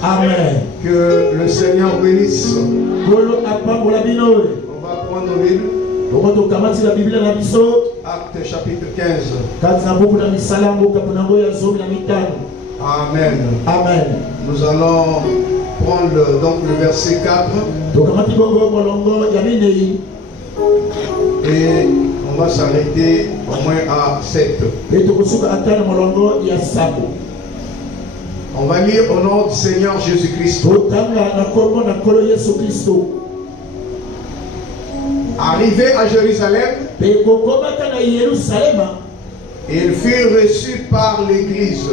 Amen. Que le Seigneur bénisse. On va prendre nos Bibles. Actes chapitre 15. Amen. Amen. Nous allons prendre donc le verset 4. Et on va s'arrêter au moins à 7. On va lire au nom du Seigneur Jésus-Christ. Arrivé à Jérusalem, ils furent reçus par l'Église,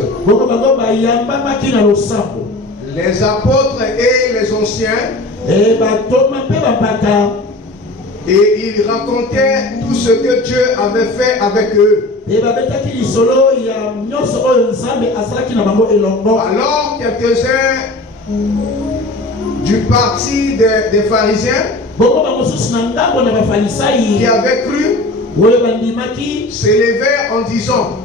les apôtres et les anciens, et ils racontaient tout ce que Dieu avait fait avec eux. Alors quelques-uns du parti des pharisiens qui avaient cru s'élevèrent en disant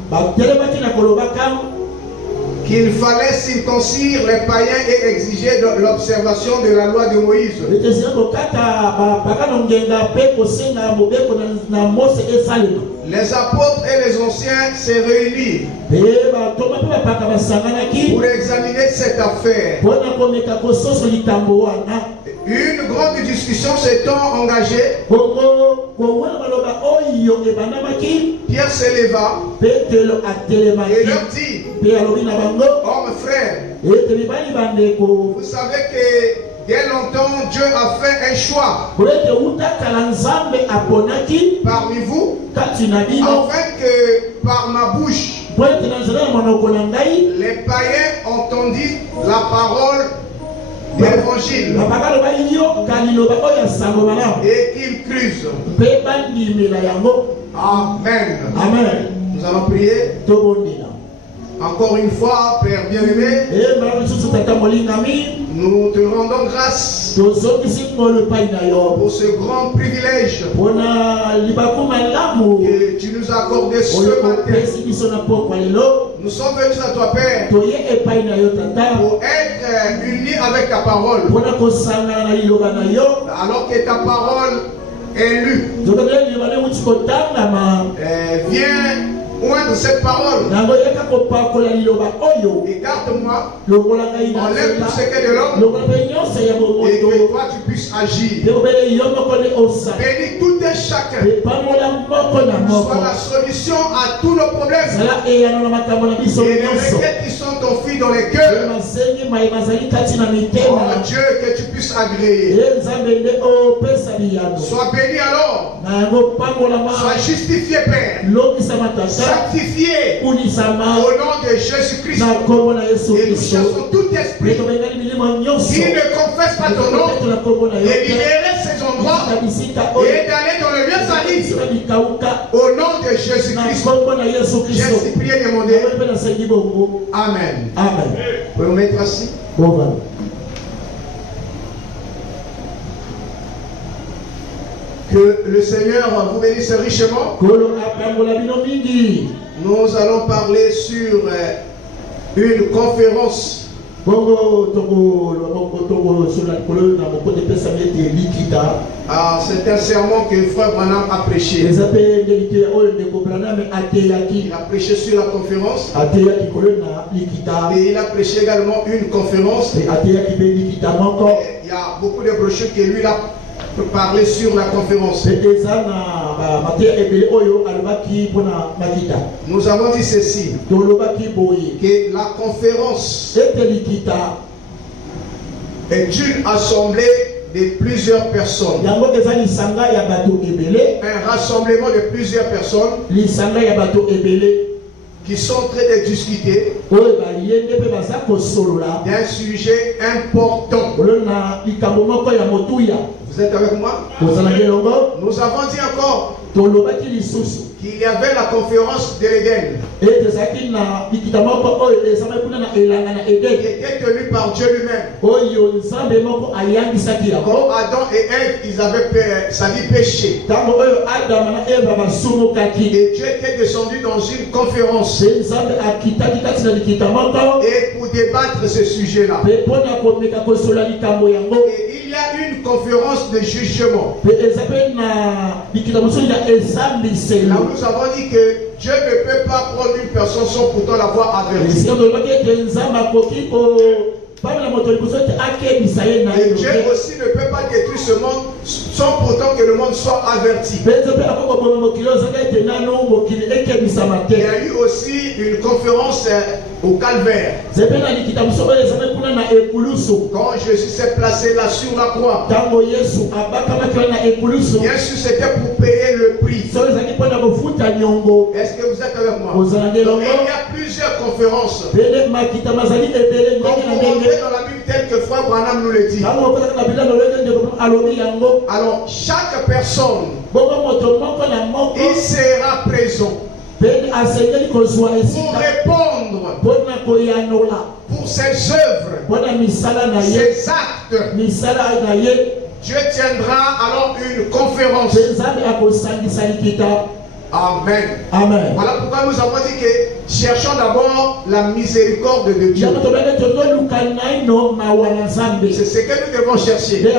qu'il fallait circoncire les païens et exiger l'observation de la loi de Moïse. Les apôtres et les anciens se réunirent pour examiner cette affaire. Une grande discussion s'étant engagée, Pierre s'éleva et leur dit: Hommes frères, vous savez que dès longtemps Dieu a fait un choix parmi vous, afin que par ma bouche les païens entendissent la parole de l'évangile et qu'ils crusent. Amen. Amen. Nous allons prier. Encore une fois, Père bien-aimé, nous te rendons grâce pour ce grand privilège que tu nous as accordé ce matin. Nous sommes venus à toi, Père, pour être unis avec ta parole, alors que ta parole est lue. Viens de cette parole. Écarte-moi, enlève tout ce qu'est de l'homme et que toi tu puisses agir. Bénis tout et chacun. Sois la solution à tous nos problèmes et les requêtes qui sont confiées dans les cœurs. Oh Dieu, que tu puisses agréer. Sois béni alors. Sois justifié, Père. Sanctifié au nom de Jésus-Christ. Et nous chassons tout esprit qui ne confesse pas ton nom, de libérer ces endroits et d'aller dans le lieu sali. Au nom de Jésus-Christ, j'ai ainsi prié et demandé. Amen. Amen. Vous pouvez vous mettre assis? Que le Seigneur vous bénisse richement. Nous allons parler sur une conférence. C'est un sermon que Frère Branham a prêché. Il a prêché sur la conférence. Et il a prêché également une conférence. Il y a beaucoup de brochures que lui a parler sur la conférence. Nous avons dit ceci, que la conférence est une assemblée de plusieurs personnes. Un rassemblement de plusieurs personnes qui sont en train de discuter d'un sujet important. Vous êtes avec moi? Nous avons dit encore qu'il y avait la conférence de l'Éden qui était tenue par Dieu lui-même. Quand Adam et Ève, ils avaient péché. Et Dieu était descendu dans une conférence. Et pour débattre ce sujet-là. Et il y a une conférence de jugement. Là, nous avons dit que Dieu ne peut pas prendre une personne sans pourtant l'avoir averti. Et Dieu aussi ne peut pas détruire ce monde sans pourtant que le monde soit averti. Il y a eu aussi une conférence au calvaire. Quand Jésus s'est placé là sur la croix, bien sûr c'était pour payer le prix. Est-ce que vous êtes avec moi? Donc, il y a plusieurs conférences. Quand vous rentrez dans la Bible telle que Frère Branham nous le dit, alors chaque personne, il sera présent pour répondre pour ses œuvres, ses actes. Dieu tiendra alors une conférence. Amen. Amen. Voilà pourquoi nous avons dit que cherchons d'abord la miséricorde de Dieu. C'est ce que nous devons chercher. La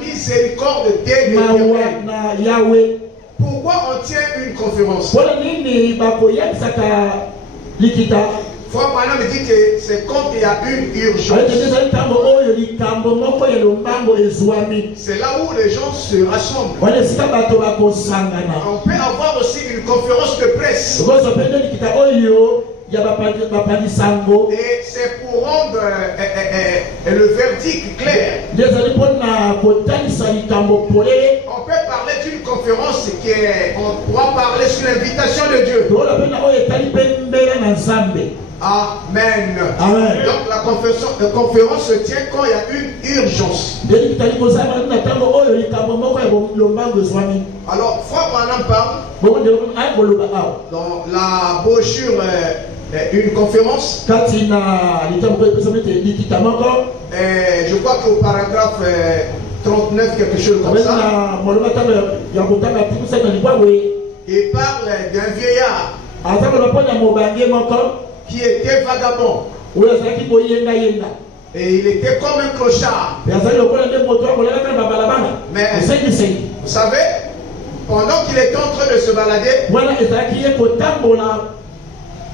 miséricorde de Dieu. Pourquoi on tient une conférence? Frère Branham me dit que c'est quand il y a une urgence. C'est là où les gens se rassemblent. On peut avoir aussi une conférence de presse. Et c'est pour rendre le verdict clair. On peut parler d'une conférence on pourra parler sur l'invitation de Dieu. Amen. Amen. Donc la conférence se tient quand il y a une urgence. Alors, Frère Branham parle dans la brochure une conférence. Je crois qu'au paragraphe 39, quelque chose comme ça, il parle d'un vieillard qui était vagabond. Et il était comme un clochard. Mais vous savez, pendant qu'il était en train de se balader,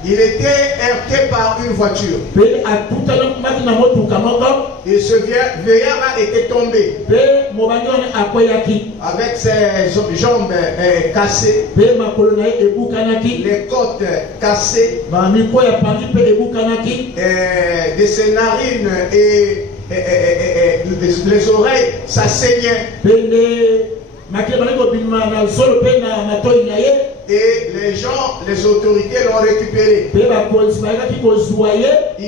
il était heurté par une voiture. Et ce vieillard était tombé avec ses jambes cassées, les côtes cassées, de ses narines et les oreilles, ça saignait. Et les gens, les autorités l'ont récupéré. Il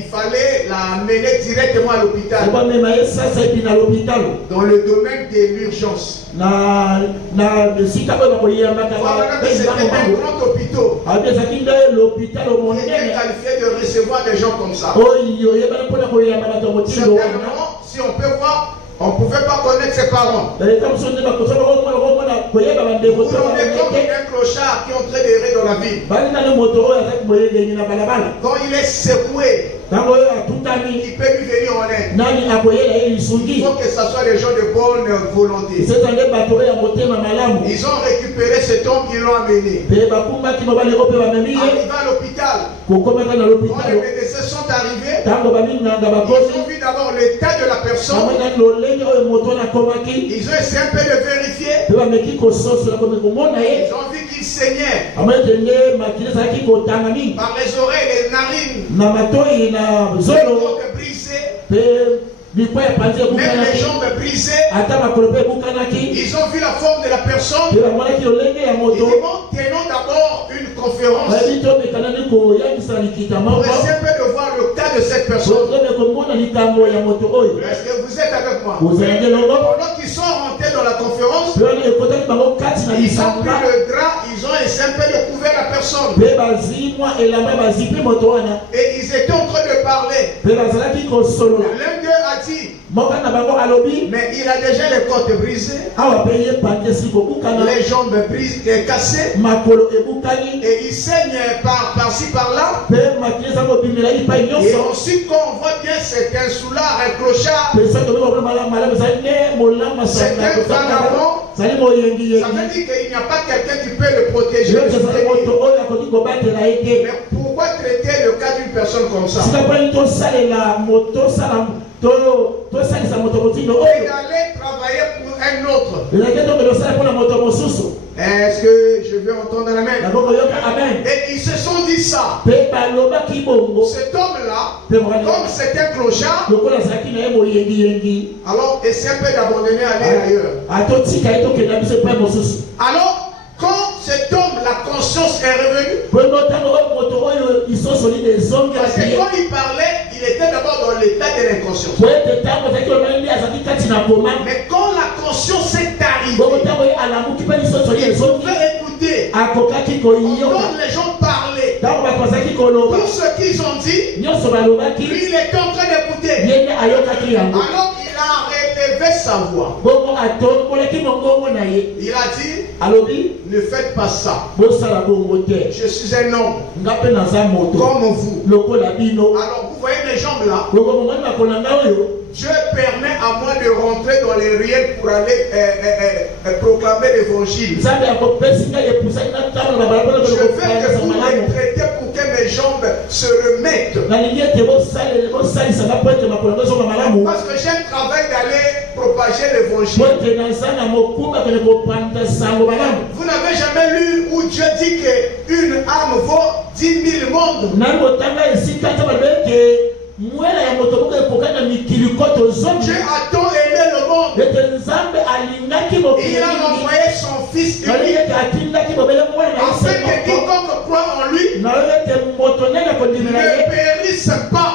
fallait l'amener directement à l'hôpital. Dans le domaine de l'urgence. C'était un grand hôpital. Il était qualifié de recevoir des gens comme ça. Certainement, si on peut voir, on ne pouvait pas connaître ses parents. Vous rendez compte d'un clochard qui est en train d'errer dans la ville. Quand il est secoué, il peut lui venir en aide. Il faut que ce soit des gens de bonne volonté. Ils ont récupéré cet homme, ils l'ont amené. Arrivé à l'hôpital, quand les médecins sont arrivés, ils ont vu d'abord l'état de la personne. Ils ont essayé un peu de vérifier. Ils ont vu qu'il saignait par les oreilles, les narines, les coques brisées. Même les jambes brisées, ils ont vu la forme de la personne. Ils tenons d'abord une conférence pour essayer de voir le cas de cette personne. Est-ce que vous êtes avec moi? Pendant qu'ils sont rentrés dans la conférence, ils ont pris le drap, ils ont un peu de couvert la personne. Et ils étaient en train de parler. L'un d'eux a dit, mais il a déjà les côtes brisées, les jambes brisées, cassées, et il saigne par-ci par-là. Et ensuite, quand on voit bien, c'est un soulard, un clochard, c'est un vagabond. Ça veut dire qu'il n'y a pas quelqu'un qui peut le protéger. Mais pourquoi traiter le cas d'une personne comme ça? Et d'aller travailler pour un autre. Est-ce que je vais entendre la main? Et ils se sont dit ça. Cet homme-là, comme c'est un clochard, alors essaie un peu d'abandonner, aller ailleurs. Alors, quand cet homme, la conscience est revenue, parce que quand il parlait, il était d'abord dans l'état de l'inconscience. Mais quand la conscience est arrivée, il pouvait écouter. Quand les gens parlaient, tout ce qu'ils ont dit, lui il était en train d'écouter. Alors il a relevé sa voix. Il a dit, ne faites pas ça. Je suis un homme comme vous. Alors vous voyez mes jambes là. Dieu permet à moi de rentrer dans les ruelles pour aller proclamer l'évangile. Je veux que vous me traitez pour que mes jambes se remettent. Parce que j'ai un travail d'aller propager l'évangile. Vous n'avez jamais lu où Dieu dit qu'une âme vaut 10 000 mondes. Dieu a tant aimé le monde. Il a envoyé son fils unique afin que quiconque croit en lui ne périsse pas,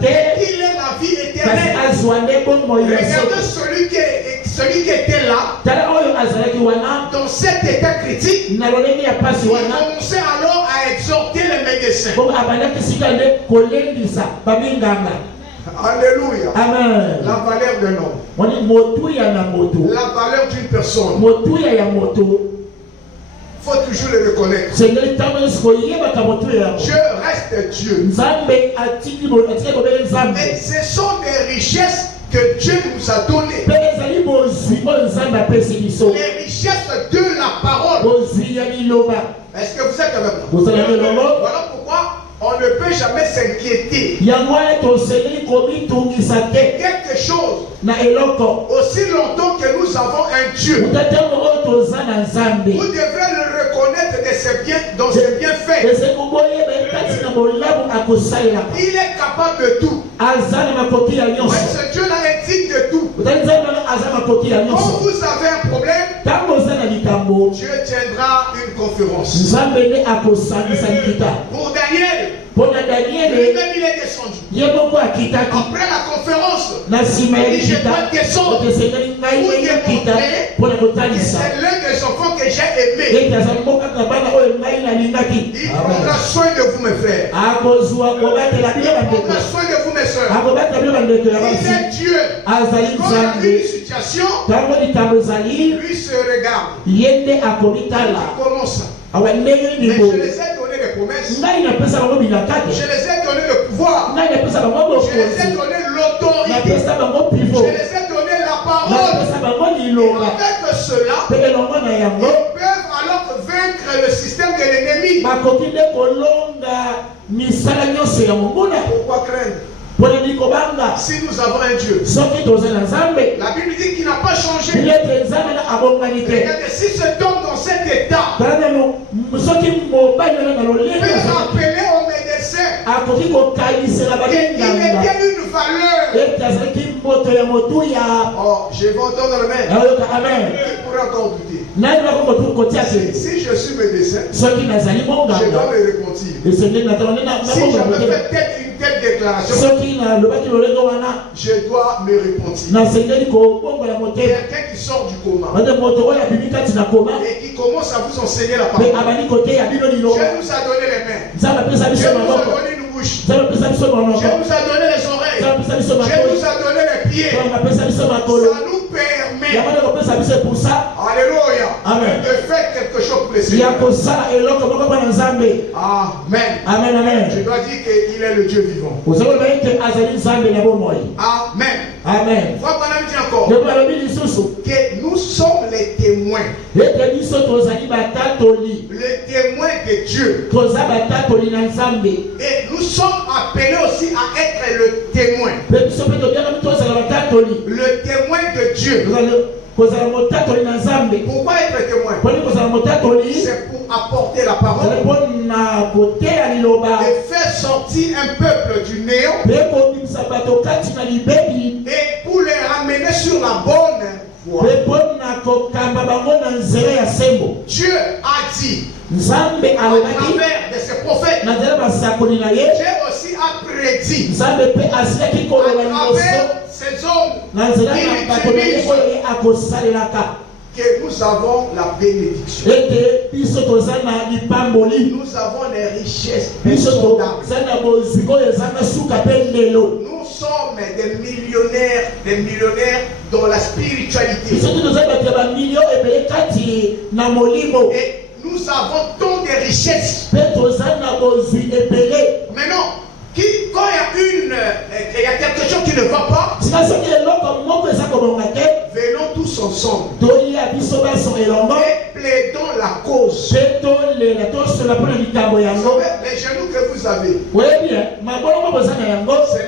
qu'il ait la vie éternelle. Regardez celui qui était là dans cet état critique. Il commençait alors à exhorter les médecins. Alléluia. Amen. La valeur d'un homme, la valeur d'une personne, faut toujours le reconnaître. Dieu reste Dieu. Et ce sont des richesses que Dieu nous a données. Les richesses de la parole. Est-ce que vous êtes avec moi? Voilà pourquoi on ne peut jamais s'inquiéter. Quelque chose, aussi longtemps que nous avons un Dieu, vous devrez le reconnaître dans ses bienfaits. Il est capable de tout. Ce Dieu-là est digne de tout. Quand vous avez un problème, Dieu tiendra une conférence. Pour Daniel, lui-même il est descendu. Après la conférence, il dit, je dois descendre pour démontrer que c'est l'un des enfants que j'ai aimé. Il prendra soin de vous, mes frères. Il prendra soin de vous, mes soeurs. Il est Dieu. Quand il y a une situation, lui se regarde. Il commence. Mais je les ai donné les promesses. Je les ai donné le pouvoir. Je les ai donné l'autorité. Je les ai donné la parole. Et avec cela, ils peuvent alors vaincre le système de l'ennemi. Pourquoi craindre? Si nous avons un Dieu, la Bible dit qu'il n'a pas changé. Regardez, si cet homme dans cet état peut appeler au médecin une valeur. Oh, je vais entendre le même. Qui pourrait encore douter? Si je suis médecin, je dois me repentir. Si j'avais fait une telle déclaration, je dois me repentir. Quelqu'un qui sort du coma et qui commence à vous enseigner la parole. Dieu nous a donné les mains. Dieu nous a donné une bouche. Dieu nous a donné les oreilles. Dieu nous a donné les pieds. Ça nous permet, alléluia, de faire quelque chose pour les Seigneurs. Amen. Je dois dire qu'il est le Dieu vivant. Amen. Frère Branham dit encore que nous sommes les témoins. Les témoins de Dieu. Et nous sommes appelés aussi à être le témoin. Le témoin de Dieu. Pourquoi être témoin? C'est pour apporter la parole et faire sortir un peuple du néant et pour les ramener sur la bonne voie. Dieu a dit à travers de ses prophètes. Dieu aussi a prédit à travers ces hommes que nous avons la bénédiction. Nous avons les richesses insondables. Nous sommes des millionnaires dans la spiritualité. Et nous avons tant de richesses. Maintenant, quand il y a quelque chose qui ne va pas, venons tous ensemble et plaidons la cause. Les genoux que vous avez, ce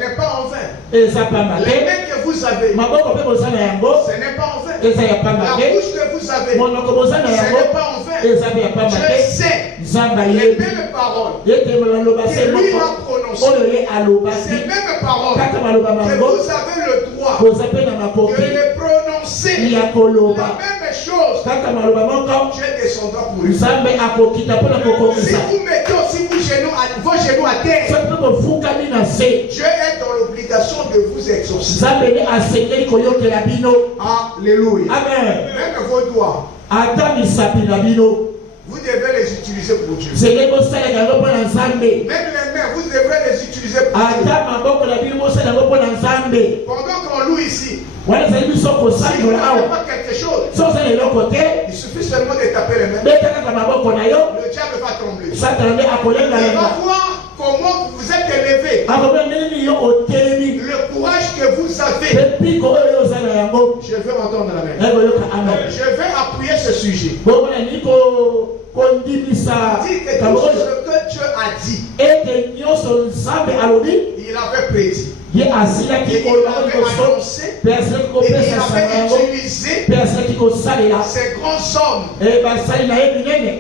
n'est pas en vain. Les mains que vous avez, ce n'est pas en vain. La bouche que vous avez, ce n'est pas en vain. Je sais les mêmes paroles que lui a prononcées. Ces mêmes paroles que vous avez le droit de les prononcer. La même chose, Dieu descendra pour lui. Si vous mettez aussi vos genoux à terre, Dieu est dans l'obligation de vous exaucer. Alléluia. Amen. Même vos doigts, vous devez les utiliser pour Dieu. Même les mains, vous devrez les utiliser pour Dieu. Pendant qu'on loue ici, si vous n'avez pas quelque chose, il suffit seulement de taper les mains. Le diable va trembler. Il va voir comment vous êtes élevé. Le courage que vous avez. Je vais entendre la main. Je vais appuyer ce sujet. Dit que tout ce que Dieu a dit, il avait prédit. Il avait annoncé et il avait utilisé ces grands hommes.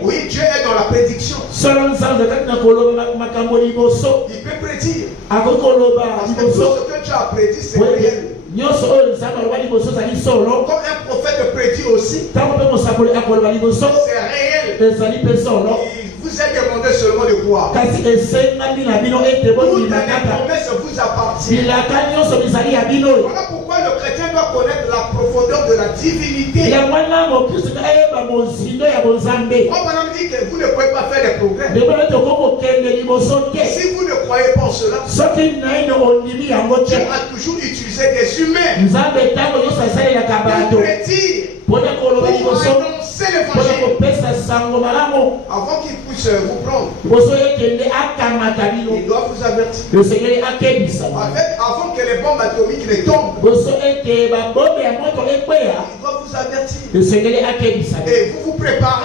Oui, Dieu est dans la prédiction. Il peut prédire. Parce que tout ce que Dieu a prédit, c'est réel. Quand un prophète prédit aussi, c'est réel. Il vous est demandé seulement de croire. Toutes les promesses vous appartiennent. Voilà pourquoi le chrétien doit connaître la profondeur de la divinité. Madame dit que vous ne pouvez pas faire des progrès. Si vous ne croyez pas en cela, Dieu a toujours utilisé des humains pour prédire, pour annoncer l'évangile avant qu'il puisse vous prendre. Il doit vous avertir. Avant que les bombes atomiques ne tombent, il doit vous avertir. Et vous vous préparez à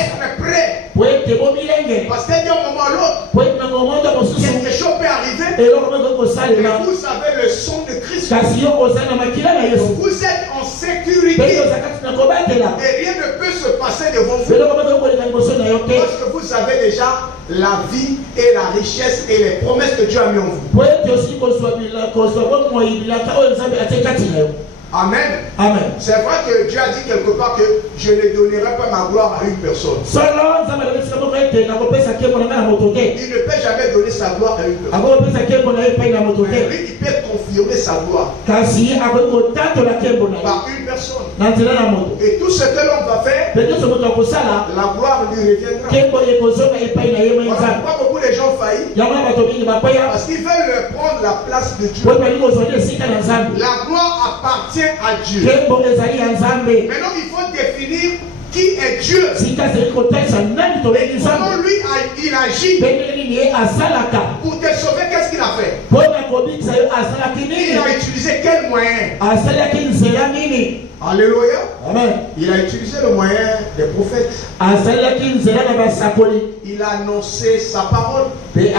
être prêt. Parce qu'à un moment ou l'autre, quelque chose peut arriver. Et vous avez le sang de Christ. Vous êtes en sécurité. Et rien ne peut se passer devant vous. Parce que vous avez déjà la vie et la richesse et les promesses que Dieu a mis en vous. Amen. Amen. C'est vrai que Dieu a dit quelque part que je ne donnerai pas ma gloire à une personne. Il ne peut jamais donner sa gloire à une personne. Mais lui, il peut confirmer sa gloire par une personne. Et tout ce que l'homme va faire, la gloire lui reviendra. Voilà pourquoi beaucoup de gens faillissent. Parce qu'ils veulent prendre la place de Dieu. La gloire appartient à Dieu. Maintenant, il faut définir qui est Dieu. Et comment lui il agit. Pour te sauver, qu'est-ce qu'il a fait? Il a utilisé quel moyen? Alléluia. Amen. Il a utilisé le moyen des prophètes. Il a annoncé sa parole. Il est venu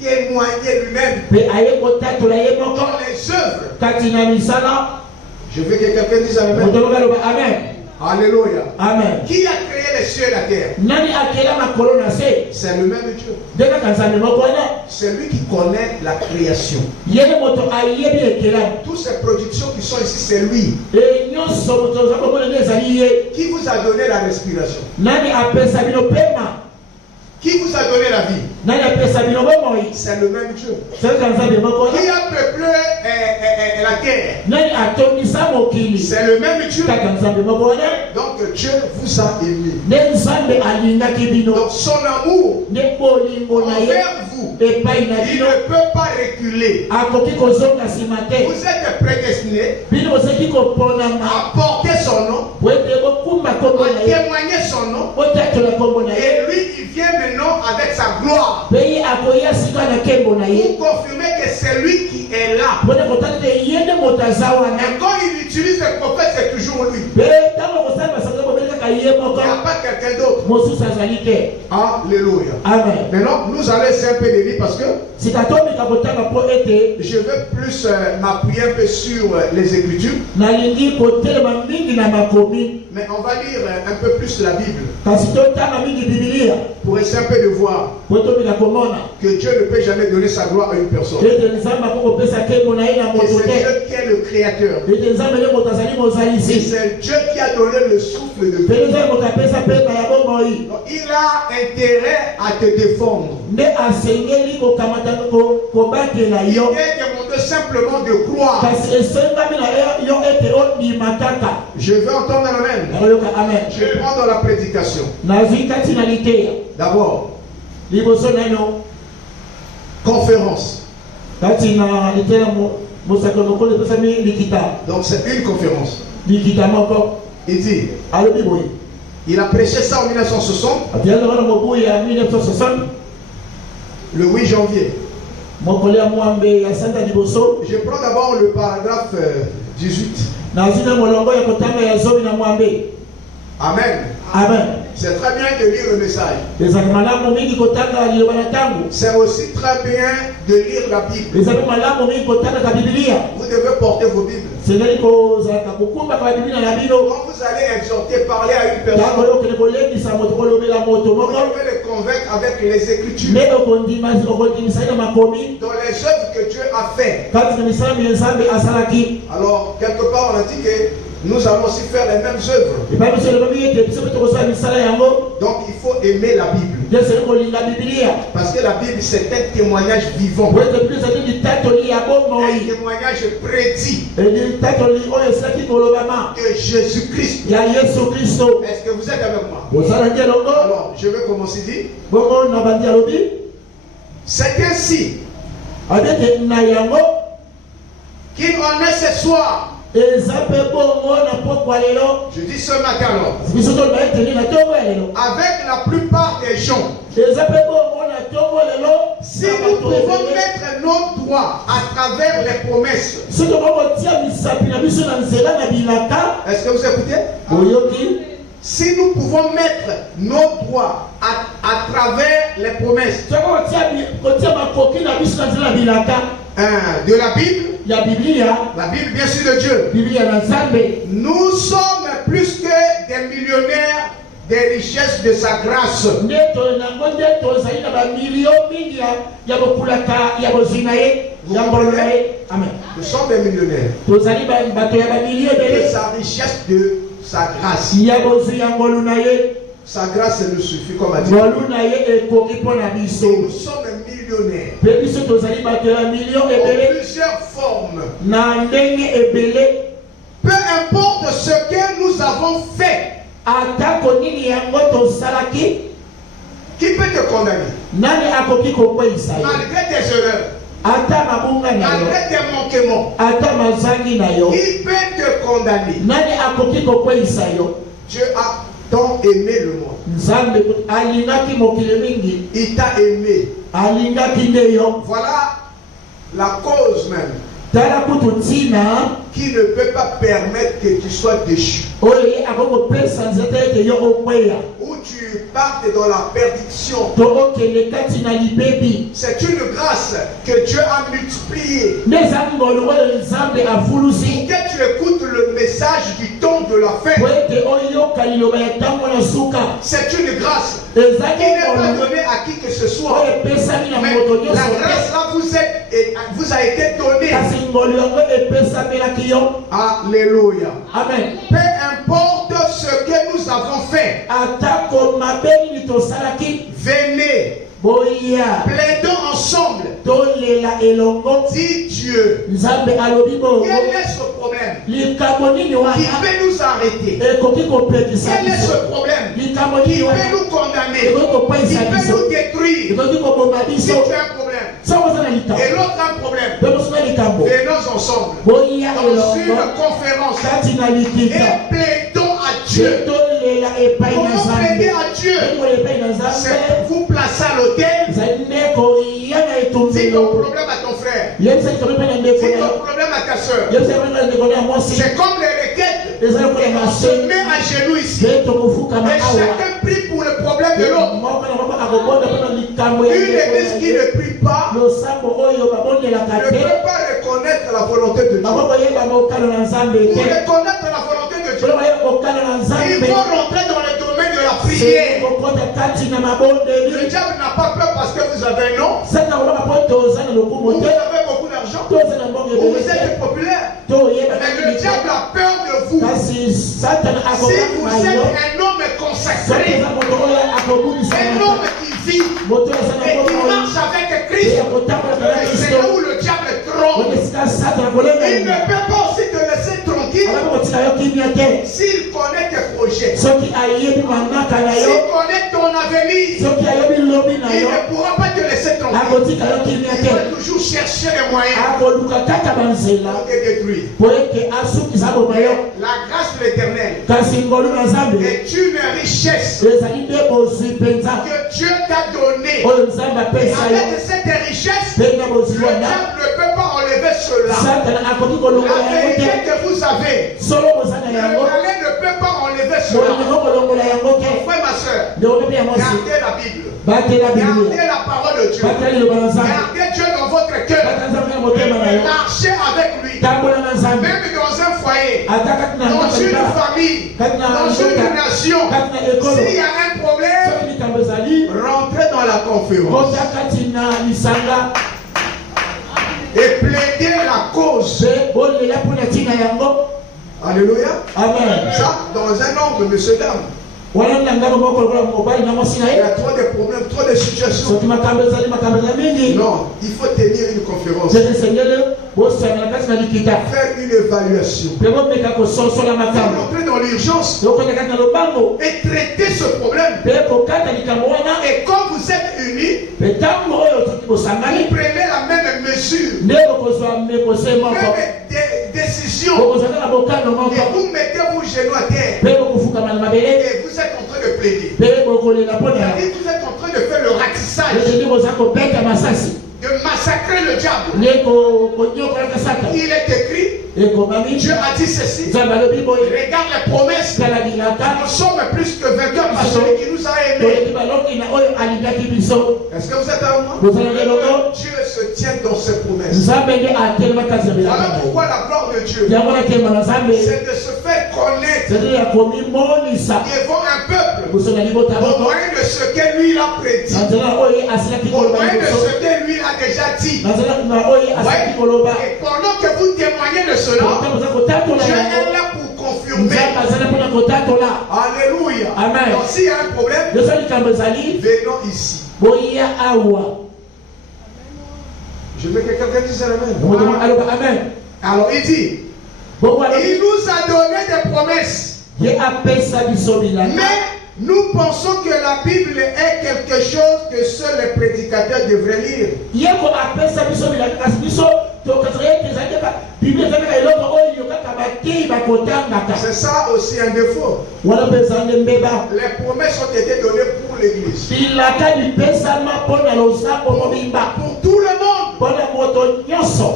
témoigner lui-même dans les œuvres. Je veux que quelqu'un dise Amen. Alléluia. Amen. Qui a créé les cieux et la terre? C'est le même Dieu. C'est lui qui connaît la création. Toutes ces productions qui sont ici, c'est lui. Qui vous a donné la respiration? Qui vous a donné la vie? C'est le même Dieu. Qui a peuplé la terre? C'est le même Dieu. Donc Dieu vous a aimé. Donc son amour envers vous, il ne peut pas reculer. Vous êtes prédestinés à porter son nom, à témoigner son nom. Et lui, il vient maintenant avec sa gloire pour confirmer que c'est lui qui est là. Et quand il utilise le prophète, c'est toujours lui. Il n'y a pas quelqu'un d'autre. Alléluia. Amen. Maintenant, nous allons essayer un peu de lire parce que je veux plus m'appuyer un peu sur les Écritures. Mais on va lire un peu plus la Bible pour essayer un peu de voir que Dieu ne peut jamais donner sa gloire à une personne. Et c'est Dieu qui est le créateur. Et c'est Dieu qui a donné le souffle de vie. Il a intérêt à te défendre. Il est demandé simplement de croire. Je veux entendre Amen. Je prends dans la prédication. D'abord, conférence. Donc c'est une conférence. Il dit, il a prêché ça en 1960, le 8 janvier. Je prends d'abord le paragraphe 18. Amen. Amen. C'est très bien de lire le message. C'est aussi très bien de lire la Bible. Vous devez porter vos Bibles. Quand vous allez exhorter, parler à une personne, vous devez le convaincre avec les Écritures. Dans les œuvres que Dieu a faites. Alors, quelque part, on a dit que nous allons aussi faire les mêmes œuvres. Donc il faut aimer la Bible. Parce que la Bible c'est un témoignage vivant. Un témoignage prédit de Jésus-Christ. Est-ce que vous êtes avec moi? Alors je vais commencer dire. C'est ainsi qu'il en est ce soir. Je dis ce matin alors, avec la plupart des gens, si nous pouvons mettre nos doigts à travers les promesses, est-ce que vous écoutez? Si nous pouvons mettre nos doigts à travers les promesses de la Bible, la Bible bien sûr de Dieu, nous sommes plus que des millionnaires, des richesses de sa grâce. Amen. Nous sommes des millionnaires. De sa richesse de sa grâce. Sa grâce nous suffit comme a dit. Nous sommes millionnaires. En plusieurs formes. Peu importe ce que nous avons fait. Qui peut te condamner? Malgré tes erreurs. Malgré tes manquements. Qui peut te condamner? Dieu a tant aimé le monde. Il t'a aimé. Voilà la cause même qui ne peut pas permettre que tu sois déchu. Où tu partes dans la perdition. C'est une grâce que Dieu a multipliée. Pour que tu écoutes le message du temps de la fin. C'est une grâce qui n'est pas donnée à qui que ce soit. Mais la grâce là vous a été donnée. Alléluia. Amen. Peu importe ce que nous avons fait. Venez. Plaidons ensemble. Dis Dieu. Quel est ce problème qui peut nous arrêter? Quel est ce problème qui peut nous condamner? Qui peut nous détruire? Si tu as un problème et l'autre a un problème, venons ensemble dans une conférence et plaidons à Dieu. Comment plaider à Dieu? C'est vous placer à l'autel. C'est ton problème à ton frère. C'est ton problème à ta soeur. C'est comme les requêtes. On se met à genoux ici. Et chacun prie pour le problème de l'autre. Une église qui ne prie pas ne peut pas reconnaître la volonté de Dieu. Pour reconnaître la volonté de Dieu, il faut rentrer dans le domaine de la prière. Le diable n'a pas peur parce que vous avez un nom. Vous avez beaucoup d'argent. Vous êtes populaire. Mais le diable a peur de vous. Si vous êtes un homme consacré, un homme qui vit et qui marche avec Christ, c'est là où le diable trompe. Il ne peut pas aussi te laisser tranquille s'il connaît tes projets, s'il connaît ton avenir. Il ne pourra pas te laisser tranquille. Il va toujours chercher les moyens pour te détruire. La grâce de l'Éternel est une richesse que Dieu t'a donnée. Et avec cette richesse, le diable ne peut pas enlever cela. La vérité que vous avez, le malin ne peut pas enlever cela. Mon frère, ma soeur, gardez la Bible. Gardez la parole de Dieu. Gardez Dieu dans votre cœur. Marchez avec lui. Même dans un foyer, dans une famille, dans une nation, s'il y a un problème, rentrez dans la conférence et plaidez la cause. Alléluia. Amen. Ça, dans un angle, monsieur, dame. Il y a trop de problèmes, trop de situations. Non, il faut tenir une conférence. Faire une évaluation. Rentrer dans l'urgence et traiter ce problème. Et quand vous êtes unis, vous prenez la même mesure, même décision, et vous mettez vos genoux à terre. Et vous êtes en train de plaider. Vous êtes en train de faire le ratissage, de massacrer le diable. Il est écrit, Dieu a dit ceci. Regarde les promesses. Nous sommes plus que vainqueurs par celui qui nous a aimés. Est-ce que vous êtes avec moi? Dieu se tient dans ses promesses. Voilà pourquoi la gloire de Dieu, c'est de se faire connaître devant un peuple au moyen de ce que lui il a prédit, au moyen de ce que lui il a déjà dit. Et pendant que vous témoignez de cela, Dieu est là pour confirmer. Alléluia. Amen. Donc s'il y a un problème, venons ici. Je veux que quelqu'un dise amen. Alors il dit, il nous a donné des promesses. Mais nous pensons que la Bible est quelque chose que seuls les prédicateurs devraient lire. C'est ça aussi un défaut. Les promesses ont été données pour l'Église. Pour tout le monde.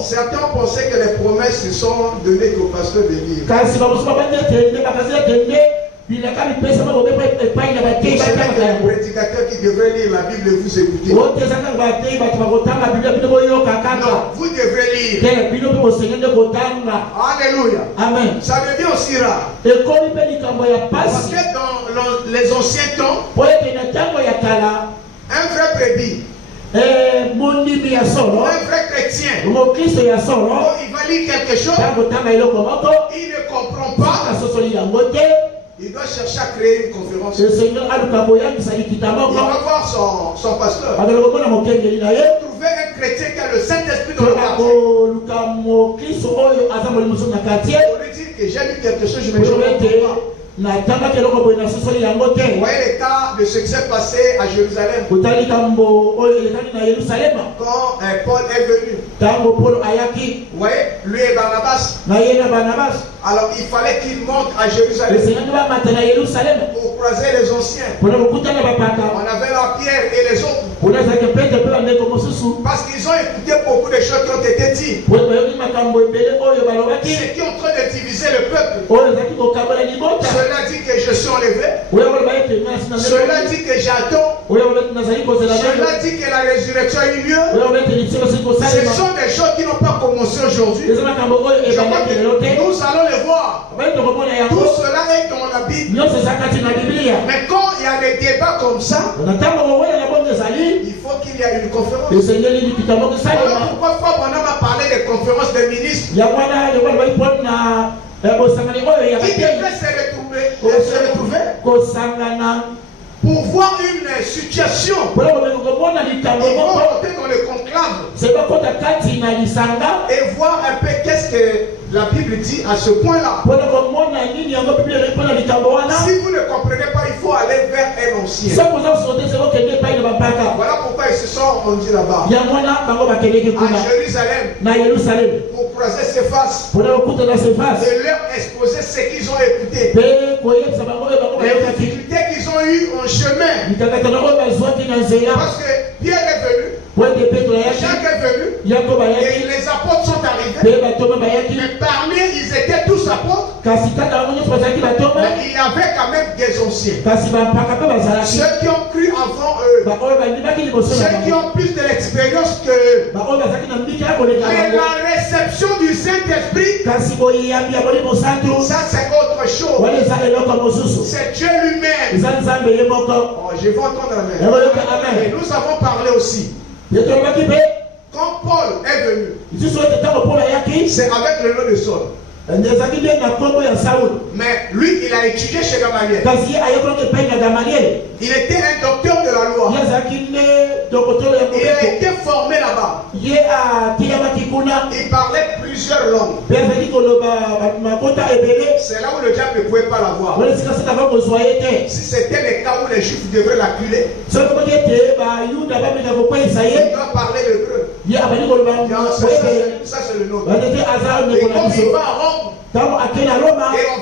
Certains pensaient que les promesses se sont données qu'au pasteur de lire. C'est les prédicateurs qui devraient lire la Bible et vous écouter. Non, vous devrez lire. Alléluia. Amen. Ça devient aussi rare. Parce que dans les anciens temps, un vrai brebis, un vrai chrétien, il va lire quelque chose, il ne comprend pas. Il doit chercher à créer une conférence. Il va voir son pasteur. Trouver un chrétien qui a le Saint-Esprit dans le quartier. On lui dit que j'ai lu quelque chose, je me dis pas. Vous voyez l'état de ce qui s'est passé à Jérusalem. Quand Paul est venu. Vous voyez, lui et Barnabas. Alors il fallait qu'il monte à Jérusalem pour croiser les anciens. On avait la Pierre et les autres. Parce qu'ils ont écouté beaucoup de choses qui ont été dites. C'est qui est en train de diviser le peuple. Cela dit que je suis enlevé. Cela dit que j'attends. Cela dit que la résurrection a eu lieu. Ce sont des choses qui n'ont pas commencé aujourd'hui. Je crois que nous allons les voir. Tout cela est dans la Bible. Mais quand il y a des débats comme ça, il faut qu'il y ait une conférence. Voilà pourquoi Frère Branham a parlé des conférences des ministres. Qui devrait se retrouver pour voir une situation. Ils vont monter dans le conclave et voir un peu qu'est-ce que la Bible dit à ce point-là. Si vous ne comprenez pas, il faut aller vers un ancien. Voilà pourquoi ils se sont rendus là-bas à Jérusalem pour croiser ses faces et leur exposer ce qu'ils ont écouté, les difficultés qu'ils ont eues en chemin. Parce que Pierre est venu, Jacques est venu et les apôtres sont arrivés. Mais parmi eux, ils étaient tous apôtres. Mais il y avait quand même des anciens. Ceux qui ont cru avant eux. Ceux qui ont plus de l'expérience que mais la réception du Saint-Esprit, ça c'est autre chose. C'est Dieu lui-même. Oh, je vais entendre amen. Et nous avons parlé aussi. Quand Paul est venu, c'est avec le nom de Saul. Mais lui, il a étudié chez Gamaliel. Il était un docteur de la loi. Il a été formé là-bas. Il parlait plusieurs langues. C'est là où le diable ne pouvait pas l'avoir. Si c'était le cas où les Juifs devraient l'acculer, il doit parler l'hébreu. Ça c'est le nom. Et comme il va à Rome, et on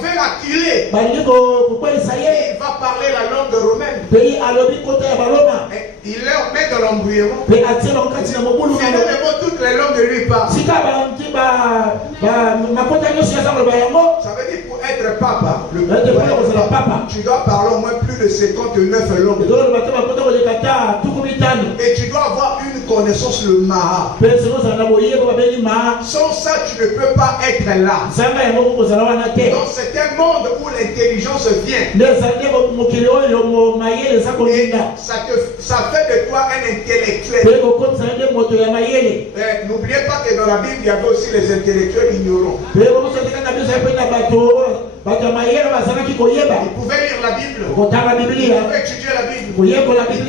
veut l'acculer, il va parler la langue romaine. Et il leur met dans l'embrouillement. Finalement, toutes les langues de lui parlent. Ça veut dire pour être papa, tu dois parler au moins plus de 59 langues. Et tu dois avoir une connaissance le Maha. Sans ça, tu ne peux pas être là. Donc c'est un monde où l'intelligence vient. Et ça fait de toi un intellectuel. N'oubliez pas que dans la Bible, il y avait aussi les intellectuels ignorants. Ils pouvaient lire la Bible. Ils pouvaient étudier la Bible. Ils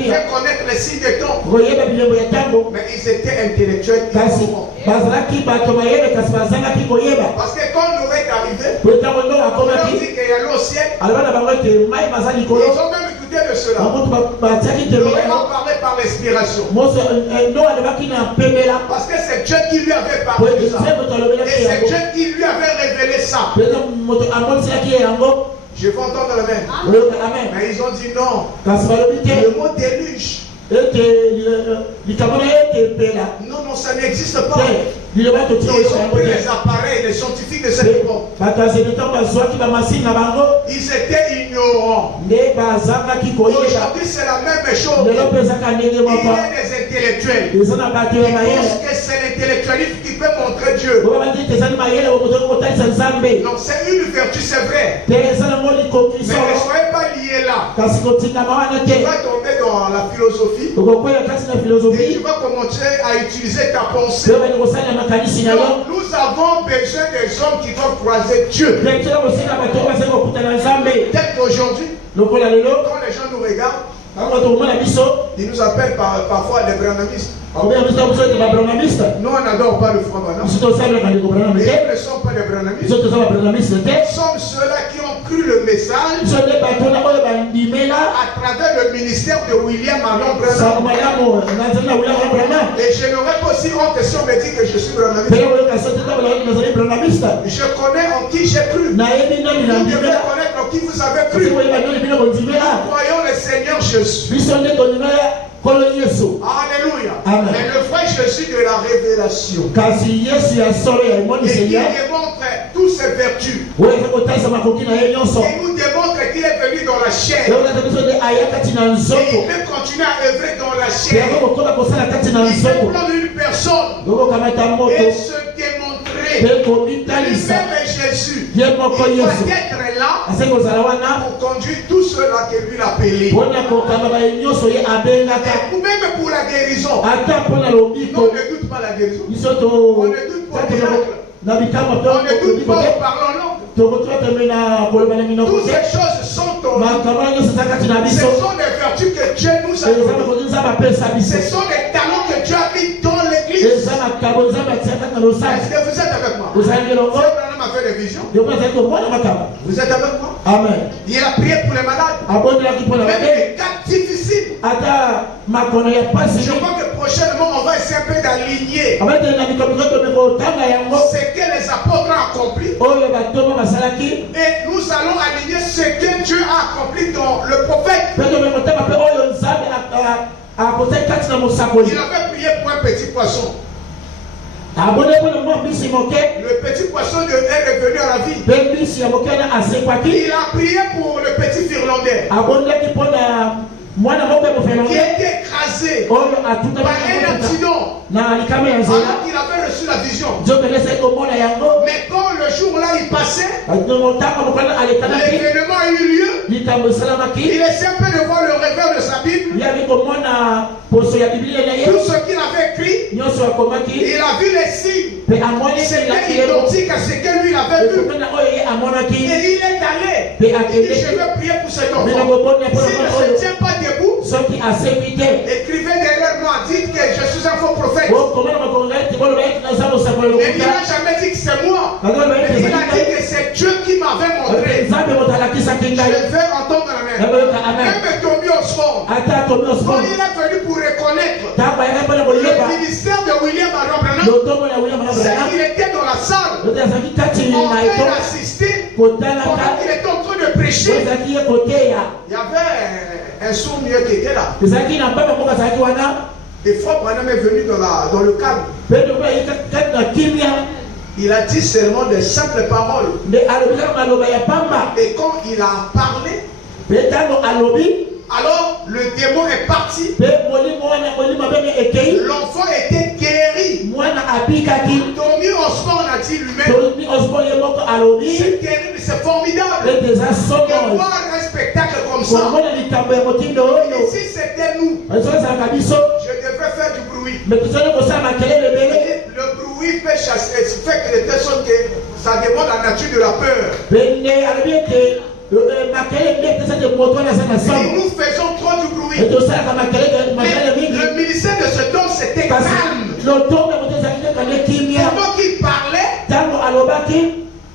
pouvaient connaître les signes des temps. Mais ils étaient intellectuels ignorants. Parce que quand nous est arrivé, on leur dit qu'il y a l'eau au ciel. Ils ont même écouté de cela. Ils n'ont pas parlé par l'inspiration. Parce que c'est Dieu qui lui avait parlé de ça. Et c'est Dieu qui lui avait révélé ça. Je vais entendre le même. Mais ils ont dit non. Le mot déluge. Non, non, ça n'existe pas. Ils ont pris les appareils, les scientifiques de cette époque. Ils étaient ignorants. Aujourd'hui, c'est la même chose. Il y a des intellectuels. Ils pensent que c'est l'intellectualisme qui peut montrer Dieu. Non, c'est une vertu, c'est vrai. Mais ne soyez pas liés là. Tu vas tomber dans la philosophie. Et tu vas commencer à utiliser ta pensée. Donc, nous avons besoin des hommes qui vont croiser Dieu. Peut-être qu'aujourd'hui, quand les gens nous regardent, ils nous appellent parfois des branhamistes. Nous, on n'adore pas le front banal. Mais ils ne sont pas des branhamistes. Nous sommes ceux-là qui ont cru le message à travers le ministère de William Marlon Branham. Et je n'aurais pas aussi honte si on me dit que je suis branhamiste. Je connais en qui j'ai cru. Vous devez connaître en qui vous avez cru. Croyons le Seigneur Jésus. Alléluia. Amen. Mais le vrai Jésus de la révélation. Et qui démontre toutes ses vertus. Il nous démontre qu'il est venu dans la chair. Et il peut continuer à œuvrer dans la chair. Il peut prendre une personne et se démontrer. Lui-même Jésus. Il doit être là pour conduire tous ceux-là que lui l'a appelé. Ou même pour la guérison. Non, on ne doute pas la guérison. On ne doute pas le miracle. On ne doute pas au parlant langue. Toutes ces choses sont tombées. Ce sont des vertus que Dieu nous a données. Ce sont des talents que Dieu a mis dans l'église. Est-ce que vous êtes avec moi? Vous avez des visions. Vous êtes avec moi? Amen. Il a prié pour les malades. Même les cas difficiles. Je crois que prochainement on va essayer un peu d'aligner ce que les apôtres ont accompli. Et nous allons aligner ce que Dieu a accompli dans le prophète. Il avait prié pour un petit poisson. Le petit poisson est revenu à la vie. Il a prié pour le petit Irlandais qui a été écrasé par un accident alors qu'il avait reçu la vision. Mais quand le jour-là il passait, l'événement a eu lieu. Il essaie un peu de voir le revers de sa Bible. Tout ce qu'il avait écrit, il a vu les signes. C'était identique à ce que lui avait vu. Et il est allé. Il dit, je vais prier pour cet enfant. S'il ne se tient pas debout, écrivez derrière moi, dites que je suis un faux prophète. Mais il n'a jamais dit que c'est moi. Mais il a dit que c'est Dieu qui m'avait montré. Je vais entendre la main. Même Tommy Osborne, quand il est venu pour reconnaître le ministère de William Marlon Branham, c'est qu'il était dans la salle en train d'assister pendant qu'il était en train de prêcher. Il y avait un sourd mieux qui était là. Et Frère Branham est venu dans le cadre. Il a dit seulement des simples paroles. Et quand il a parlé, alors le démon est parti. L'enfant était guéri. Tommy Osborne a dit lui-même, c'est terrible, c'est formidable de voir un spectacle comme ça. Et si c'était nous, je devrais faire du bruit. Le bruit fait chasser, fait que les personnes, ça demande la nature de la peur. Et nous faisons trop du bruit. Mais le ministère de cet homme, c'était calme. Pendant qu'il parlait,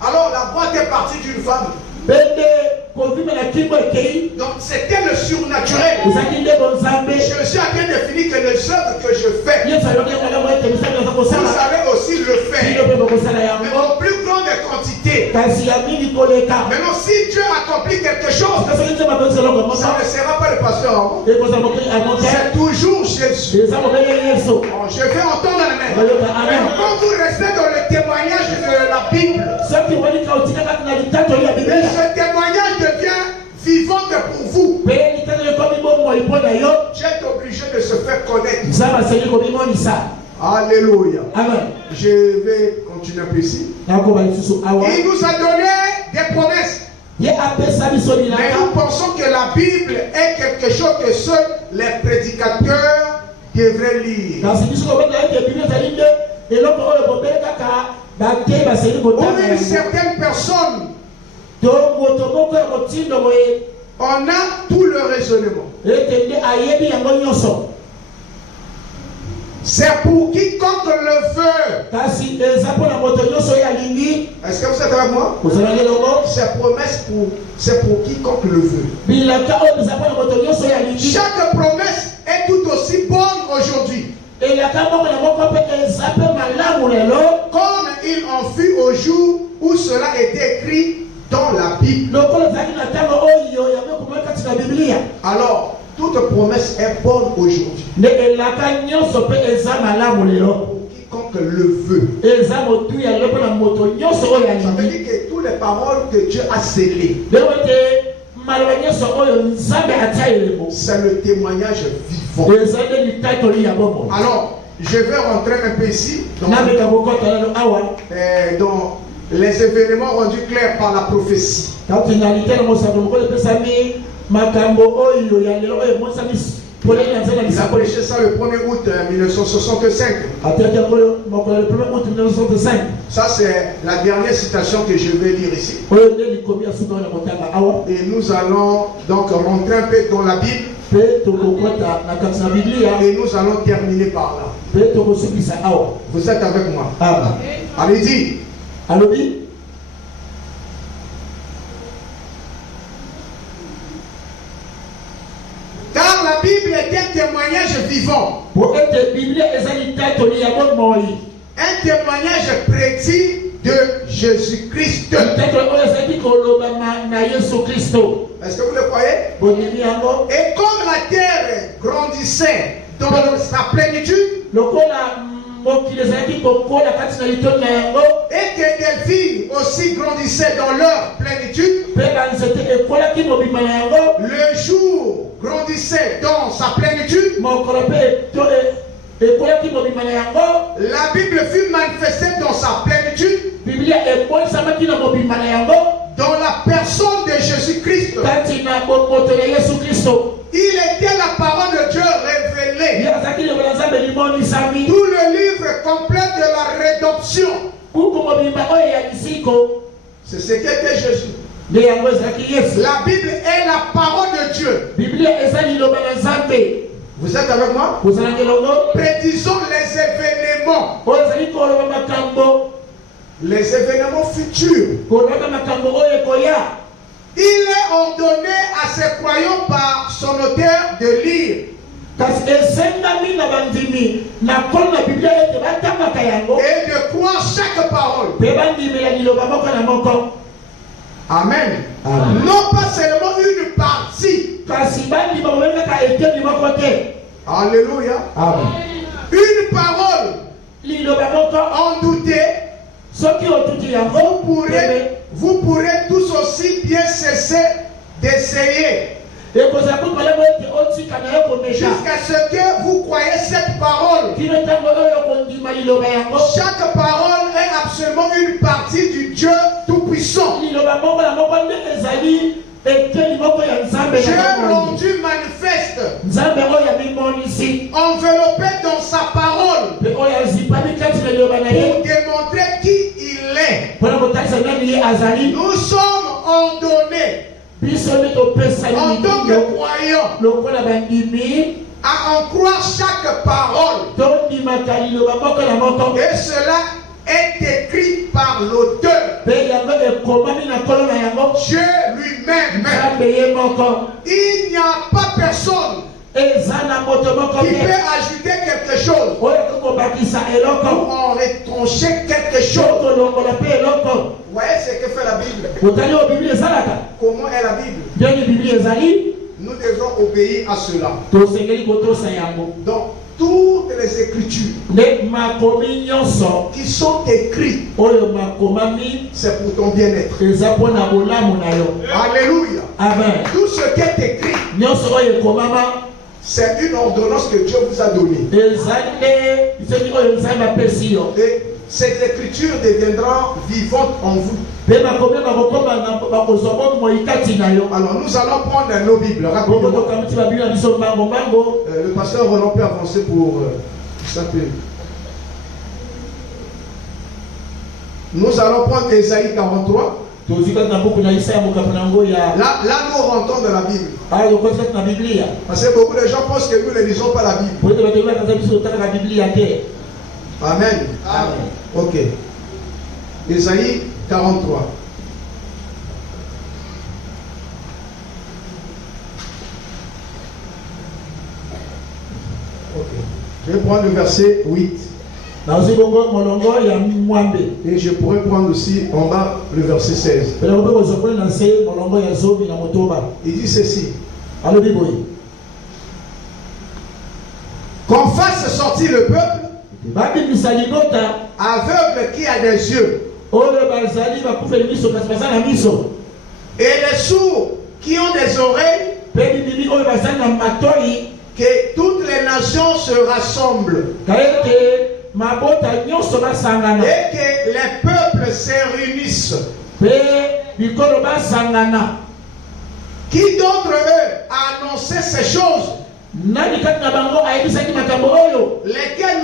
alors la voix était partie d'une femme. Donc c'était le surnaturel. Je suis en train de finir que les œuvres que je fais, vous savez aussi le faire, mais en plus grande quantité. Maintenant, si Dieu accomplit quelque chose, ça ne sera pas le pasteur. C'est toujours Jésus. Je vais entendre la main. Quand vous restez dans le témoignage de la Bible, ce témoignage devient vivant pour vous. Tu es obligé de se faire connaître. Alléluia. Amen. Je vais continuer un peu ici. Il nous a donné des promesses. Mais nous pensons que la Bible est quelque chose que seuls les prédicateurs devraient lire. Ou une certaine personne, on a tout le raisonnement. C'est pour quiconque le veut. Est-ce que vous êtes avec moi? Ces promesses c'est pour quiconque le veut. Chaque promesse est tout aussi bonne aujourd'hui. Comme il en fut au jour où cela était écrit dans la Bible. Alors, toute promesse est bonne aujourd'hui. Pour quiconque le veut. Ça veut dire que toutes les paroles que Dieu a scellées, c'est le témoignage vivant. Alors, je vais rentrer un peu ici dans les événements rendus clairs par la prophétie. Il a prêché ça le 1er août 1965. Ça, c'est la dernière citation que je vais lire ici. Et nous allons donc rentrer un peu dans la Bible. Et nous allons terminer par là. Vous êtes avec moi? Allez-y. Car la Bible est un témoignage vivant. Un témoignage précis de Jésus-Christ. Est-ce que vous le croyez? Et comme la terre grandissait dans sa plénitude, et que des villes aussi grandissaient dans leur plénitude, le jour grandissait dans sa plénitude, la Bible fut manifestée dans sa plénitude dans la personne de Jésus-Christ. Il était la parole de Dieu révélée. Tout le livre complet de la rédemption. C'est ce qu'était Jésus. La Bible est la parole de Dieu. Vous êtes avec moi? Prédisons les événements futurs. Il est ordonné à ses croyants par son auteur de lire et de croire chaque parole. Amen. Amen. Non pas seulement une partie. Alléluia. Amen. Une parole. En douter. Vous pourrez tous aussi bien cesser d'essayer Jusqu'à ce que vous croyez cette parole. Chaque parole est absolument une partie du Dieu Tout-Puissant. Dieu rendu manifeste, enveloppé dans sa parole, pour démontrer qui il est. Nous sommes ordonnés en tant que croyants à en croire chaque parole. Et cela est écrit par l'auteur. Dieu lui-même. Il n'y a pas personne qui peut ajouter quelque chose ou en retrancher quelque chose. Vous voyez ce que fait la Bible? Comment est la Bible? Nous devons obéir à cela. Donc, toutes les écritures qui sont écrites, c'est pour ton bien-être. Alléluia. Amen. Tout ce qui est écrit, c'est une ordonnance que Dieu vous a donnée. Et cette écriture deviendra vivante en vous. Alors nous allons prendre nos Bibles rapidement. Le pasteur Roland peut avancer pour s'appeler. Nous allons prendre Ésaïe 43. Là, nous rentrons dans la Bible. Parce que beaucoup de gens pensent que nous ne lisons pas la Bible. Amen. Amen. Ok. Ésaïe 43. Ok. Je vais prendre le verset 8. Et je pourrais prendre aussi en bas le verset 16. Il dit ceci. Qu'on fasse sortir le peuple aveugle qui a des yeux, et les sourds qui ont des oreilles, que toutes les nations se rassemblent et que les peuples se réunissent. Qui d'entre eux a annoncé ces choses, lesquelles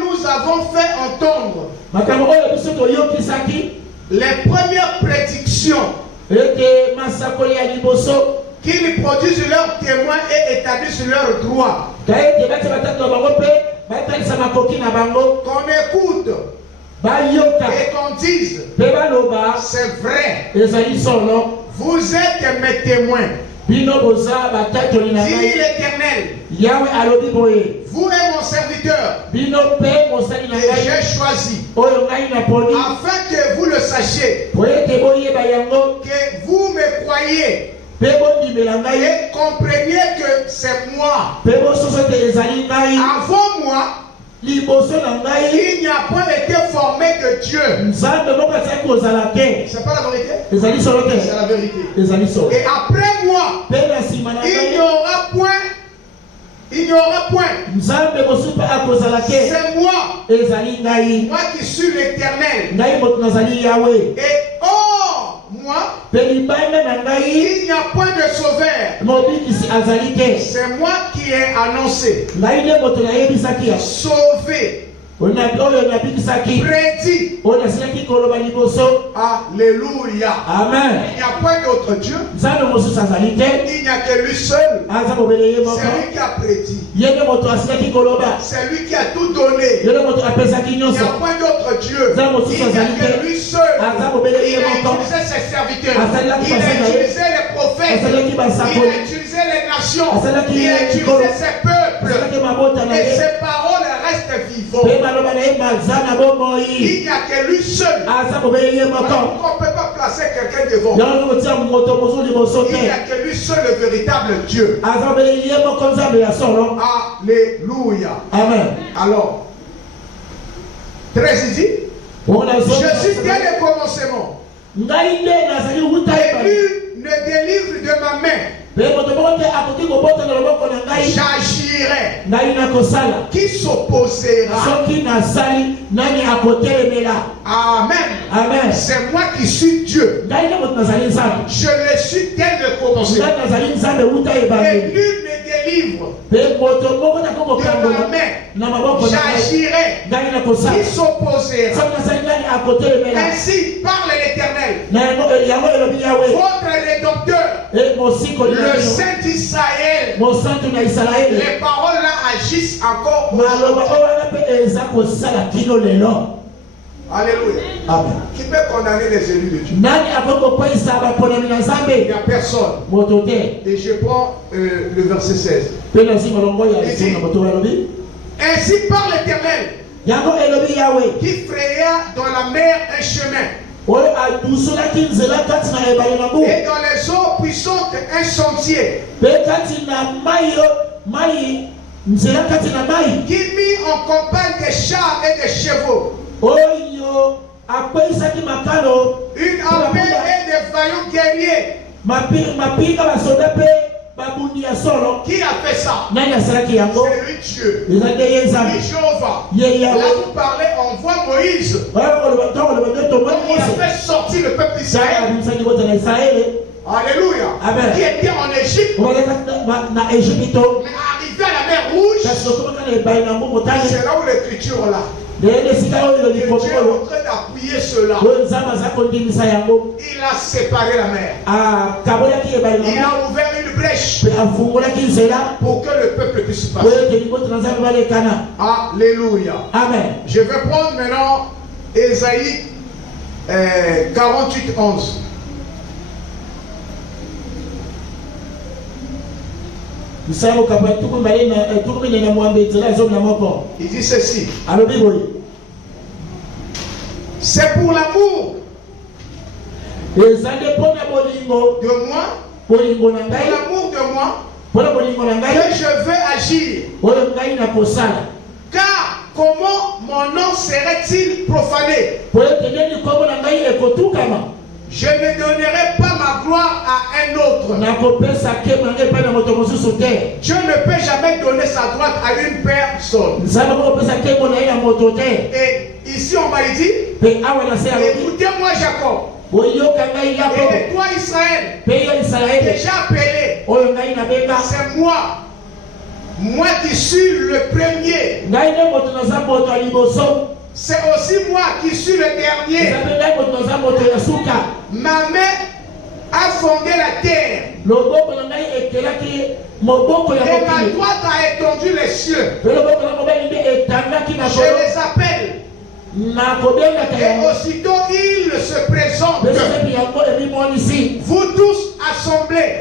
nous avons fait entendre? Les premières prédictions qu'ils produisent leurs témoins et établissent leurs droits. Qu'on écoute et qu'on dise, c'est vrai, vous êtes mes témoins, dit l'Éternel. Vous êtes mon serviteur et j'ai choisi, afin que vous le sachiez, que vous me croyez et compreniez que c'est moi. Avant moi, il n'y a pas été formé de Dieu. C'est pas la vérité? C'est la vérité. Et après moi, il n'y aura point. C'est moi. Moi qui suis l'Éternel. Et moi, il n'y a point de sauveur. C'est moi qui ai annoncé, sauvé, prédit. Alléluia. Amen. Il n'y a point d'autre Dieu. Il n'y a que lui seul. C'est lui qui a prédit. C'est lui qui a tout donné. Il n'y a point d'autre Dieu. Il n'y a que lui seul. Il a utilisé ses serviteurs. Il a utilisé les prophètes. Il a utilisé les nations. Il a utilisé ses peuples. Et ses paroles restent vivantes. Il n'y a que lui seul. On ne peut pas placer quelqu'un devant. Il n'y a que lui seul le véritable Dieu. Alléluia. Amen. Alors, 13 dit, je suis dès le commencement. Et nul ne délivre de ma main. j'agirai. Qui s'opposera? Amen. Amen. C'est moi qui suis Dieu. Je le suis dès le commencement. Et nul ne délivre de ma main. J'agirai. Qui s'opposera? Ainsi parle l'Éternel, votre rédempteur, le Saint d'Israël. Les paroles là agissent encore aujourd'hui. Alléluia. Amen. Qui peut condamner les élus de Dieu? Il n'y a personne. Et je prends le verset 16. Ainsi parle l'Éternel, qui fraya dans la mer un chemin, et dans les eaux puissantes un sentier, qui mit en campagne des chars et des chevaux, une armée et des vaillants guerriers. Qui a fait ça? C'est lui Dieu. Lui Jéhovah. Là vous parlez, on voit Moïse. Il a fait sortir le peuple d'Israël. Alléluia. Amen. Qui était en Égypte. Mais arrivé à la mer Rouge. C'est là où l'écriture là. Dieu est en train d'appuyer cela. Il a séparé la mer. Il a ouvert une brèche pour que le peuple puisse passer. Alléluia. Amen. Je vais prendre maintenant Ésaïe 48, 11. Il dit ceci. C'est pour l'amour de moi, pour l'amour de moi, que je veux agir. Car comment mon nom serait-il profané? Je ne donnerai pas ma gloire à un autre. Dieu ne peut jamais donner sa droite à une personne. Et ici on m'a dit, écoutez-moi Jacob, et toi Israël, déjà appelé, c'est moi qui suis le premier. C'est aussi moi qui suis le dernier. Ma main a fondé la terre. Et ma droite a étendu les cieux. Je les appelle. Et aussitôt ils se présentent. Vous tous assemblés.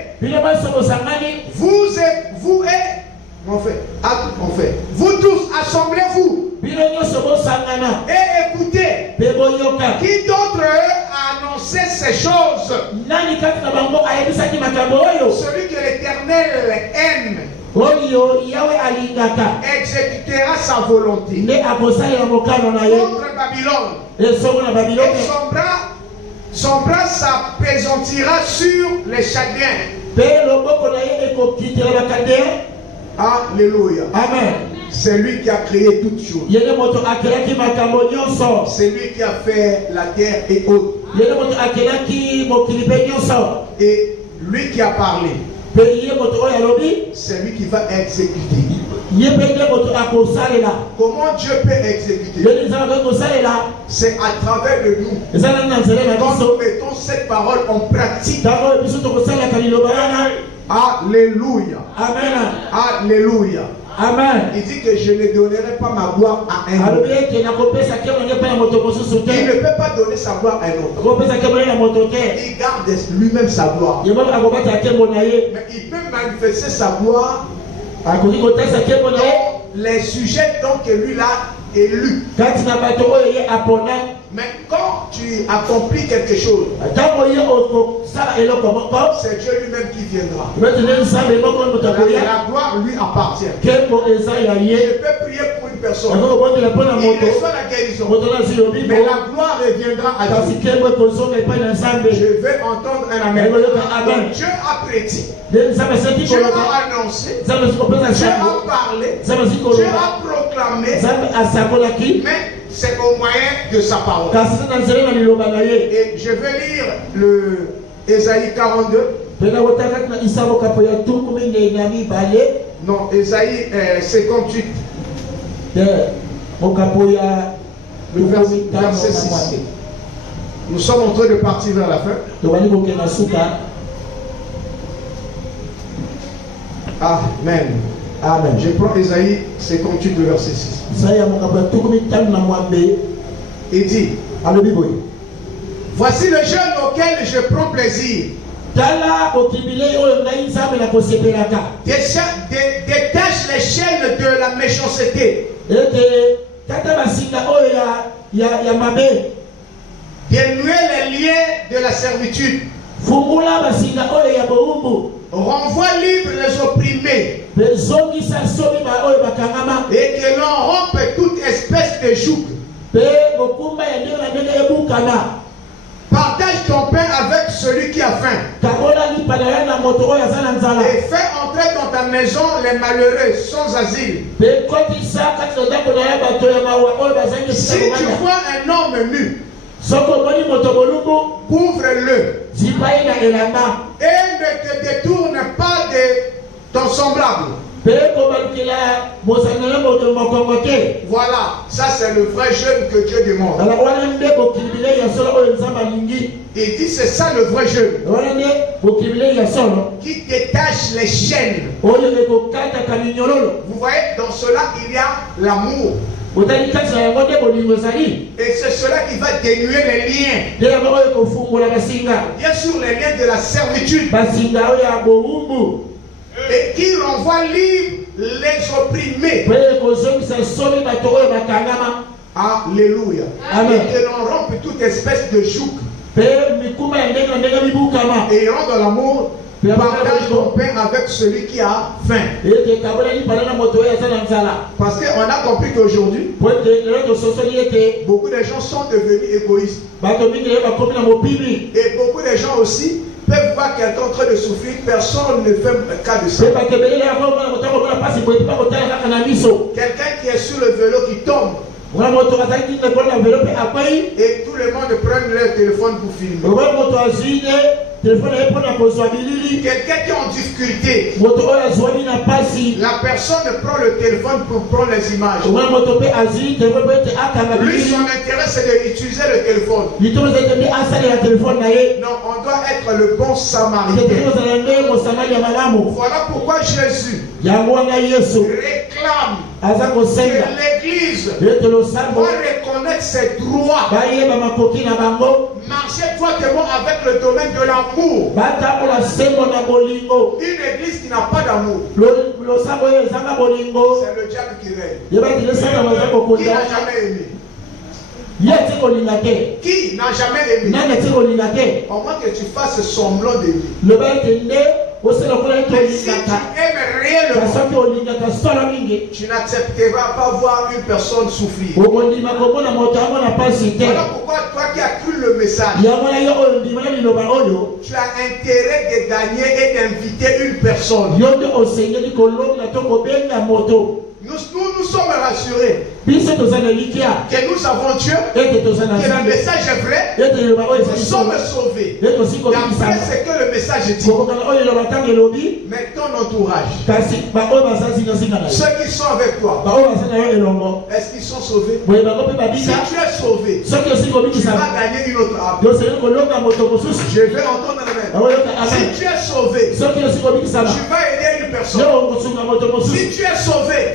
Vous tous assemblez-vous. Et écoutez, qui d'entre eux a annoncé ces choses? Celui que l'Éternel aime exécutera sa volonté contre Babylone. Et son bras s'appesantira sur les chagrins. Alléluia. Amen. C'est lui qui a créé toutes choses. C'est lui qui a fait la terre et autres. Et lui qui a parlé. C'est lui qui va exécuter. Comment Dieu peut exécuter? C'est à travers de nous. Quand nous mettons cette parole en pratique. Alléluia. Amen. Alléluia. Amen. Il dit que je ne donnerai pas ma gloire à un autre. Il ne peut pas donner sa gloire à un autre. Il garde lui-même sa gloire. Mais il peut manifester sa gloire dans les sujets donc que lui l'a élu. Mais quand tu accomplis quelque chose, c'est Dieu lui-même qui viendra. La gloire lui appartient. Je peux prier pour une personne. Il reçoit la guérison. Mais la gloire reviendra à Dieu. Je vais entendre un amen. Donc Dieu a prédit. Dieu a annoncé. Dieu a parlé. Dieu a proclamé. Mais c'est au moyen de sa parole. Et je vais lire le Ésaïe 42. Non, Ésaïe 58. Le verset 6. Nous sommes en train de partir vers la fin. Amen. Amen. Je prends Ésaïe 58, le verset 6. Il dit, voici le jeune auquel je prends plaisir. Détache les chaînes de la méchanceté. Dénouer les liens de la servitude. Renvoie libre les opprimés. Et que l'on rompe toute espèce de joug. Partage ton pain avec celui qui a faim. Et fais entrer dans ta maison les malheureux sans asile. Si tu vois un homme nu, couvre-le. Et ne te détourne pas de ton semblable. Voilà, ça c'est le vrai jeûne que Dieu demande. Il dit c'est ça le vrai jeûne. Qui détache les chaînes. Vous voyez, dans cela il y a l'amour. Et c'est cela qui va dénouer les liens. Bien sûr les liens de la servitude. Et qui renvoie libre les opprimés. Alléluia. Amen. Et que l'on rompe toute espèce de joug. Et rend dans l'amour. Partage ton pain avec celui qui a faim. Parce qu'on a compris qu'aujourd'hui, beaucoup de gens sont devenus égoïstes. Et beaucoup de gens aussi peuvent voir quelqu'un en train de souffrir, personne ne fait cas de ça. Quelqu'un qui est sur le vélo qui tombe. Et tout le monde prend leur téléphone pour filmer. Quelqu'un qui est en difficulté, la personne prend le téléphone pour prendre les images. Lui, son intérêt c'est d'utiliser le téléphone. Non, on doit être le bon samaritain. Voilà pourquoi Jésus réclame que l'Église doit reconnaître ses droits. Marcher droitement avec le domaine de l'amour. Une église qui n'a pas d'amour, c'est le diable qui règne. Qui n'a jamais aimé? Qui n'a jamais aimé? Au moins que tu fasses semblant d'aimer. Mais si tu aimes réellement, tu n'accepteras pas voir une personne souffrir. Voilà pourquoi toi qui as cru le message, tu as intérêt de gagner et d'inviter une personne. Nous sommes rassurés que nous avons Dieu, que le message est vrai, nous sommes sauvés. D'après ce que le message dit, mais ton entourage, ceux qui sont avec toi, est-ce qu'ils sont sauvés? Si tu es sauvé, tu vas gagner une autre âme. Je vais entendre la même. Si tu es sauvé, tu vas aider une personne. Si tu es sauvé,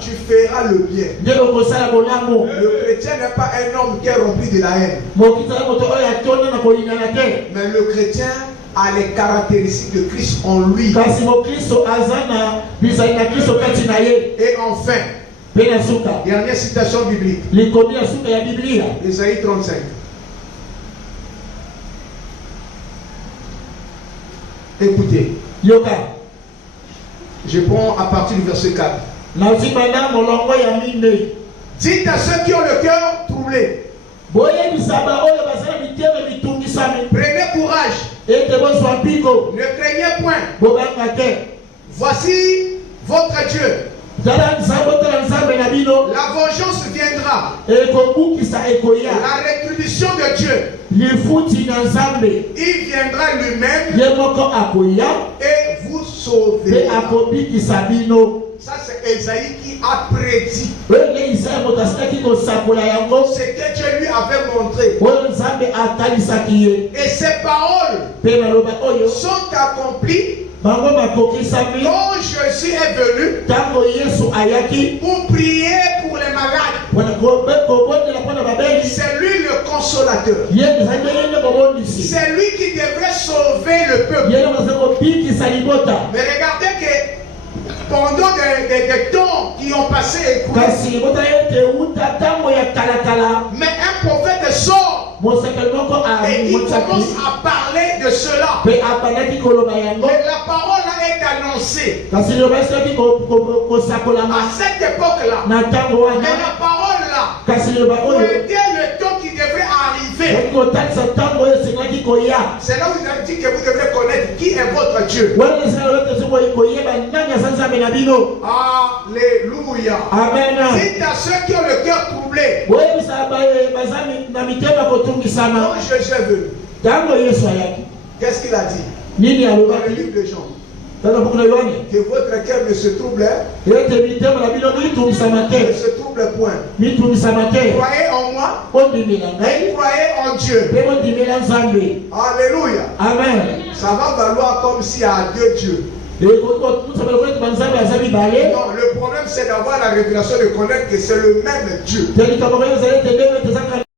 tu feras le bien. Le chrétien n'est pas un homme qui est rempli de la haine. Mais le chrétien a les caractéristiques de Christ en lui. Et enfin, Dernière citation biblique. Ésaïe 35. Écoutez. Je prends à partir du verset 4. Dites à ceux qui ont le cœur troublé. Prenez courage. Ne craignez point. Voici votre Dieu. La vengeance viendra. La rétribution de Dieu. Il viendra lui-même et vous sauvera. Ça, c'est Ésaïe qui a prédit ce que Dieu lui avait montré. Et ces paroles sont accomplies quand Jésus est venu pour prier pour les malades. C'est lui le consolateur. C'est lui qui devrait sauver le peuple. Mais regardez que pendant des temps qui ont passé, mais un prophète sort et il commence à parler de cela. Mais la parole est annoncée à cette époque-là. Mais la parole là pointait le temps qui devrait arriver. C'est là où il a dit que vous devrez connaître qui est votre Dieu. Alléluia. Amen. Dites à ceux qui ont le cœur troublé. Quand Jésus est venu, qu'est-ce qu'il a dit dans le livre de Jean? Que votre cœur ne se trouble, ne se trouble point. Croyez en moi et croyez en Dieu. Alléluia. Amen. Ça va valoir comme s'il y a deux dieux. Non, le problème c'est d'avoir la révélation de connaître que c'est le même Dieu.